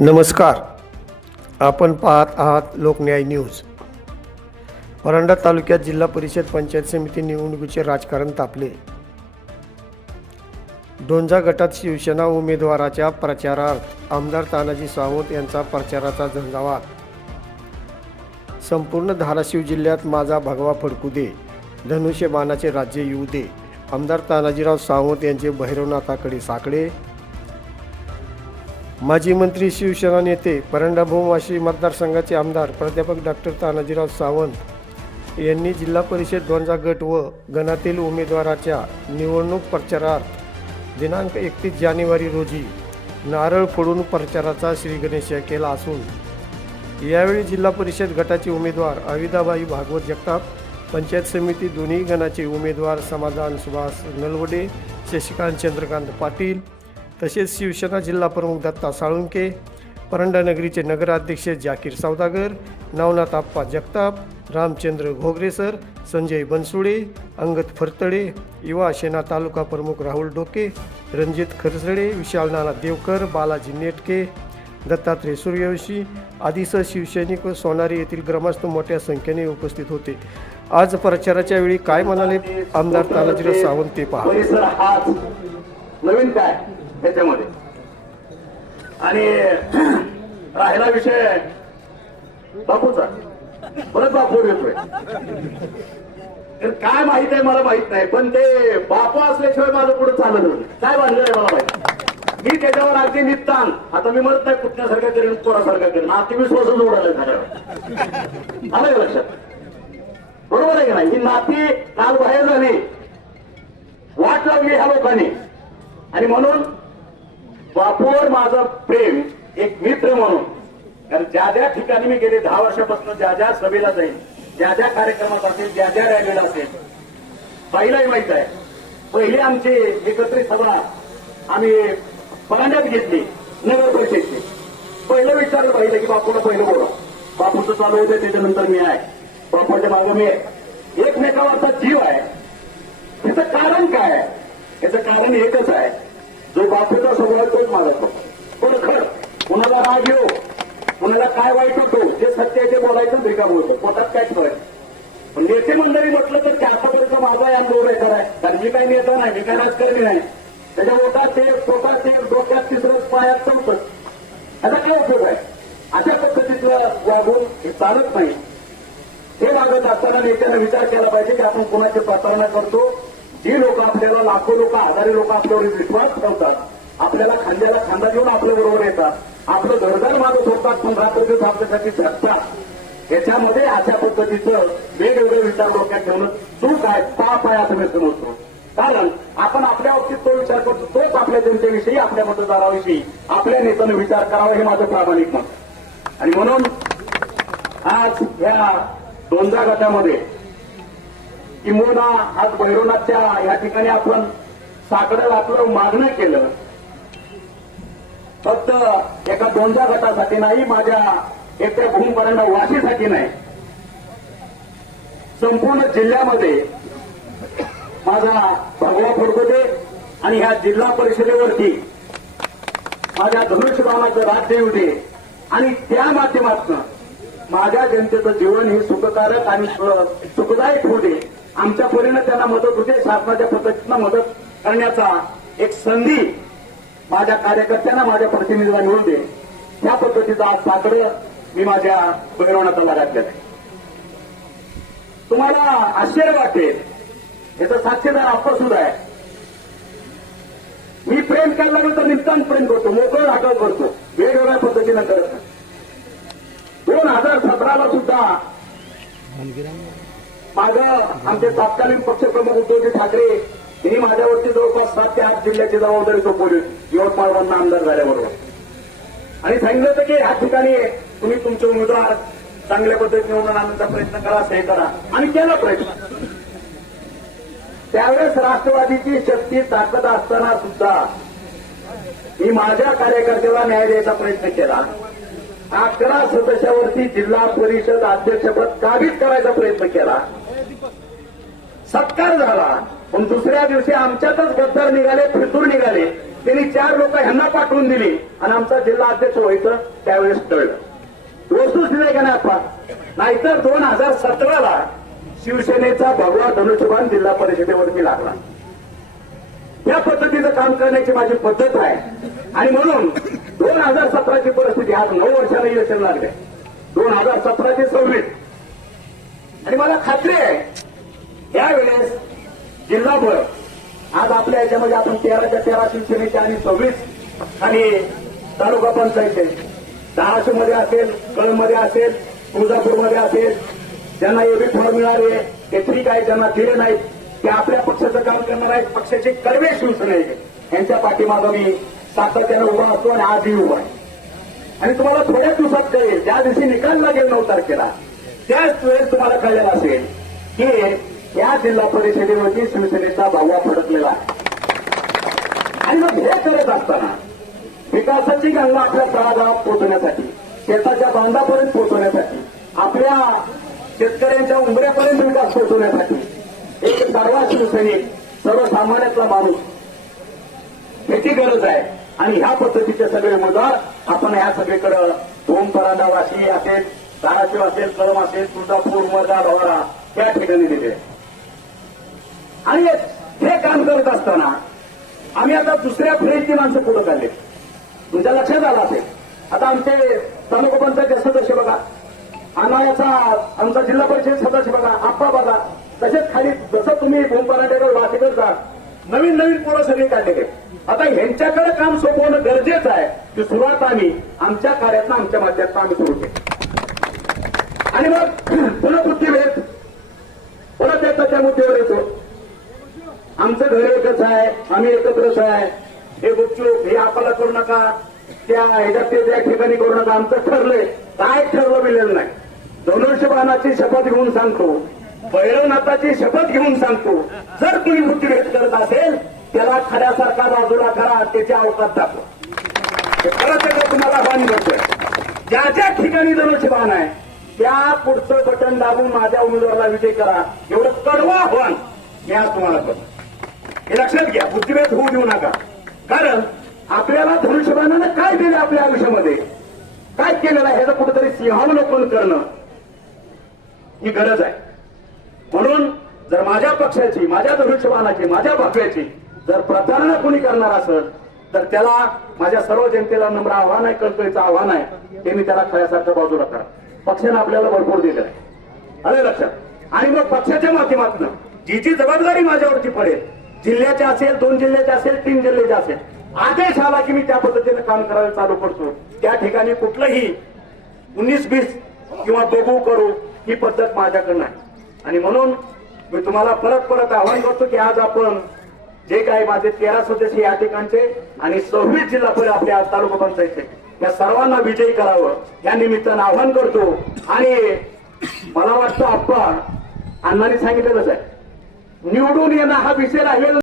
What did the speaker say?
नमस्कार. आपण पाहत आहात लोकन्याय न्यूज. परंडा तालुक्यात जिल्हा परिषद पंचायत समिती निवडणुकीचे राजकारण तापले. दोनजा गटात शिवसेना उमेदवाराच्या प्रचारार्थ आमदार तानाजी सावंत यांचा प्रचाराचा झंझावात संपूर्ण धाराशिव जिल्ह्यात माझा भगवा फडकू दे धनुष्यबाणाचे राज्य येऊ दे आमदार तानाजीराव सावंत यांचे भैरवनाथाकडे साकडे माजी मंत्री शिवसेना नेते परंडा भूमवाशी मतदारसंघाचे आमदार प्राध्यापक डॉक्टर तानाजीराव सावंत यांनी जिल्हा परिषद दोनचा गट व गणातील उमेदवाराच्या निवडणूक प्रचारात दिनांक एकतीस जानेवारी रोजी नारळ फोडून प्रचाराचा श्रीगणेश केला असून यावेळी जिल्हा परिषद गटाचे उमेदवार अविदाबाई भागवत जगताप पंचायत समिती दोन्ही गणाचे उमेदवार समाधान सुभाष नलवडे शशिकांत चंद्रकांत पाटील तसेच शिवसेना जिल्हा प्रमुख दत्ता साळुंके परंडानगरीचे नगराध्यक्ष जाकीर सौदागर नवनाथ आप्पा जगताप रामचंद्र घोगरेसर संजय बनसुडे अंगत फरतडे युवा सेना तालुका प्रमुख राहुल डोके रणजित खरसडे विशाल नाना देवकर बालाजी नेटके दत्तात्रय सूर्यवंशी आदीसह शिवसैनिक व सोनारी येथील ग्रामस्थ मोठ्या संख्येने उपस्थित होते. आज प्रचाराच्या वेळी काय म्हणाले? आमदार तानाजीराव सावंत ते पहा. नवीन काय? ह्याच्यामध्ये. आणि राहिला विषय बापूचा. परत बापू येतोय तर काय माहीत आहे मला माहीत नाही पण ते बापू असल्याशिवाय माझं पुढे चालत नाही. काय बांधलं आहे मला माहीत मी त्याच्यावर अगदी निघतान आता मी म्हणत नाही कुठल्यासारखा करेन कोणासारखा करेन. आत्मविश्वासच उडाला झाल्यावर आलं लक्षात? बरोबर आहे का नाही? ही नाती काल बाहेर झाली. वाट लावली ह्या लोकांनी. आणि म्हणून बापूवर माझं प्रेम एक मित्र म्हणून. कारण ज्या ज्या ठिकाणी मी गेले दहा वर्षापासून ज्या ज्या सभेला जाईल ज्या ज्या कार्यक्रमात असेल ज्या ज्या रॅलीला असेल पहिलाही माहीत आहे. पहिली आमची एकत्रित सभा आम्ही परांड्यात घेतली नगर परिषदेची. पहिलं विचारलं पाहिजे की बापूला पहिलं बोला बापूचं चालू होतं त्याच्यानंतर मी आहे. बापूच्या मागे मी आहे. एकमेकावरचा जीव आहे. त्याचं कारण काय आहे? याचं कारण एकच आहे. जो बापूचा स्वभाव आहे तोच मागत पण खरं कुणाला राग येऊ कुणाला काय वाईट होतो जे सत्य आहे ते बोलायचं रिकाम होतं पोटात काय फरक? पण नेते मंडळी म्हटलं तर त्यापर्यंत माझा या लोड आहे कारण मी काही नेता नाही मी काय राजकारणी नाही. त्याच्या ओटात ते पोटात ते डोक्यात तिसरं पायात चौथं. आता काय उपयोग आहे? अशा पद्धतीचं वागून हे चालत नाही. हे वागत असताना नेत्यानं विचार केला पाहिजे की आपण कोणाची प्रतारणा करतो जी लोक आपल्याला लाखो लोक आजारी लोक आपल्यावर विश्वास ठेवतात आपल्याला खांद्याला खांदा घेऊन आपल्या बरोबर येतात. आपलं घरदार मागत होतात पण रात्र आपल्यासाठी झटतात. याच्यामध्ये अशा पद्धतीचं वेगवेगळे विचार डोक्यात ठेवणं चूक आहे ताप आहे असं मी समजतो. कारण आपण आपल्या बाबतीत तो विचार करतो तोच आपल्या जनतेविषयी आपल्या मतदाराविषयी आपल्या नेत्यानं विचार करावा हे माझं प्रामाणिक मत. आणि म्हणून आज या दोनदा गटामध्ये किंबहुना आज भैरवनाथच्या या ठिकाणी आपण साकडं आपलं मागणं केलं. फक्त एका दोनदा गटासाठी नाही माझ्या एकट्या भूमपर्यंत वाशीसाठी नाही. संपूर्ण जिल्ह्यामध्ये माझा भगवा फडकोते आणि ह्या जिल्हा परिषदेवरती माझ्या धनुष्यबाणाचं राज्य येऊ दे. आणि त्या माध्यमातून माझ्या जनतेचं जीवन हे सुखकारक आणि सुखदायक होऊ दे. आमच्या परीनं त्यांना मदत होते शासनाच्या पद्धतीनं मदत करण्याचा एक संधी माझ्या कार्यकर्त्यांना माझ्या प्रतिनिधीला मिळून दे. त्या पद्धतीचा आज पात्र मी माझ्या भैरवणाचा घातलेलं आहे. तुम्हाला आश्चर्य वाटेल. याचा साक्षीदार आपण सुद्धा आहे. मी प्रेम केल्यानंतर निष्काम प्रेम करतो मोकळ हातावर करतो. वेगवेगळ्या पद्धतीनं करत दोन हजार सतराला सुद्धा माझं आमचे तत्कालीन पक्षप्रमुख उद्धवजी ठाकरे यांनी माझ्यावरती जवळपास सात ते आठ जिल्ह्याची जबाबदारी सोपवली. यवतमाळवरनं आमदार झाल्याबरोबर. आणि सांगितलं होतं की ह्या ठिकाणी तुम्ही तुमचे उमेदवार चांगल्या पद्धतीने निवडून आणण्याचा प्रयत्न करा हे करा. आणि केला प्रयत्न. त्यावेळेस राष्ट्रवादीची शक्ती ताकद असताना सुद्धा मी माझ्या कार्यकर्त्याला न्याय द्यायचा प्रयत्न केला. अकरा सदस्यावरती जिल्हा परिषद अध्यक्षपद काबीज करायचा प्रयत्न केला. सत्कार झाला. पण दुसऱ्या दिवशी आमच्यातच गद्दार निघाले फिरतूर निघाले. त्यांनी चार लोक ह्यांना पाठवून दिली आणि आमचा जिल्हा अध्यक्ष व्हायचं त्यावेळेस टळलं वस्तूच आहे का? नाही आपण नाहीतर दोन हजार सतराला शिवसेनेचा भगवा धनुष्यबाण जिल्हा परिषदेवरती लागला. या पद्धतीचं काम करण्याची माझी पद्धत आहे. आणि म्हणून दोन हजार सतराची परिस्थिती आज नऊ वर्षाला इलेक्शन लागले. दोन हजार सतराचे सव्वीस. आणि मला खात्री आहे यावेळेस जिल्हाभर आज आपल्या याच्यामध्ये आपण तेराच्या तेरा शिवसेनेचे आणि सव्वीस आणि तालुका पंचायत धाराशिवमध्ये असेल कळमध्ये असेल तुळजापूरमध्ये असेल ज्यांना एबी फळ मिळाले ते ठीक आहे ज्यांना दिले नाहीत ते आपल्या पक्षाचं काम करणार आहेत पक्षाचे कडवे शिवसेने यांच्या पाठीमागं मी सातत्यानं उभा असतो आणि आजही उभा आहे. आणि तुम्हाला थोड्याच दिवसात कळेल ज्या दिवशी निकाल लागेल नऊ तारखेला त्याच वेळेस तुम्हाला कळलेलं असेल की या जिल्हा परिषदेवरती शिवसेनेचा भावा फडकलेला आहे. आणि मग हे करत असताना विकासाची गंगा आपल्या तळागाळात पोहोचवण्यासाठी शेताच्या बांधापर्यंत पोहोचवण्यासाठी आपल्या शेतकऱ्यांच्या उंबऱ्यापर्यंत विकास पोहोचवण्यासाठी एक सर्व शिवसैनिक सर्वसामान्यातला माणूस ह्याची गरज आहे. आणि ह्या पद्धतीचे सगळे उमेदवार आपण ह्या सगळीकडे ओम वाशी असेल धाराशिव असेल कळम असेल तुळजापूर वर्धा ढवळा या ठिकाणी दिले. आणि हे काम करत असताना आम्ही आता दुसऱ्या फेरीतली माणसं पुढे काढले तुमच्या लक्षात आलं असेल. आता आमचे तालुका पंचायत सदस्य बघा. अनायाचा आमचा जिल्हा परिषद सदस्य बघा आप्पा बघा. तसेच खाली जसं तुम्ही भूमपराटेकडे पराठेकर जा नवीन नवीन पोरं सगळी काढलेले आता ह्यांच्याकडे काम सोपवणं गरजेचं आहे. की सुरुवात आम्ही आमच्या कार्यातनं आमच्या माध्यमात आम्ही सुरू केली. आणि मग पुन्हा बुद्धिभेद. परत एकदा त्या मुद्द्यावर येतो. आमचं घर एकच आहे आम्ही एकत्रच आहे. हे गुपचूप हे आपल्याला करू नका. त्या ह्याच्यात ते त्या ठिकाणी करू नका. आमचं ठरलंय. काय ठरलं मिळेल नाही. धनुष्यबाणाची शपथ घेऊन सांगतो. भैरवनाथाची शपथ घेऊन सांगतो. जर तुम्ही बुद्धिभेद करत असेल त्याला खऱ्यासारखा बाजूला करा त्याच्या अवकात दाखवा. हे परत एकदा तुम्हाला आव्हान करतोय ज्या ज्या ठिकाणी धनुष्यबाण आहे त्या पुढचं बटन दाबून माझ्या उमेदवाराला विजय करा. एवढं कडवं आव्हान मी आज तुम्हाला करतो. हे लक्षात घ्या बुद्धिभेद होऊ देऊ नका. कारण आपल्याला धनुष्यबाणानं काय दिलं आपल्या आयुष्यामध्ये? काय केलेलं आहे? ह्याचं कुठेतरी सिंहावलोकन करणं ही गरज आहे. म्हणून जर माझ्या पक्षाची माझ्या धनुष्यबाणाची माझ्या भाग्याची जर प्रतारणा कोणी करणार असेल तर त्याला माझ्या सर्व जनतेला नम्र आव्हान आहे कळकळीचं आव्हान आहे हे मी त्याला खऱ्यासारखं बाजूला करा. पक्षानं आपल्याला भरपूर दिलं आहे अरे लक्षात? आणि मग पक्षाच्या माध्यमातून जी जी जबाबदारी माझ्यावरती पडेल जिल्ह्याचे असेल दोन जिल्ह्याचे असेल तीन जिल्ह्याचे असेल. आदेश आला की मी त्या पद्धतीने काम करायला चालू करतो. त्या ठिकाणी कुठलंही उन्नीस बीस किंवा दोघू करू ही पद्धत माझ्याकडनं आहे आणि म्हणून मी तुम्हाला परत परत आवाहन करतो की आज आपण जे काही माझे तेरा सदस्य या ठिकाणचे आणि सव्वीस जिल्हा परिषद आपल्या तालुका पंचायतचे या सर्वांना विजयी करावं. या निमित्तानं आवाहन करतो. आणि मला वाटतं आपण अण्णांनी सांगितलेलंच आहे. निवडून येणं हा विषय राहिलेला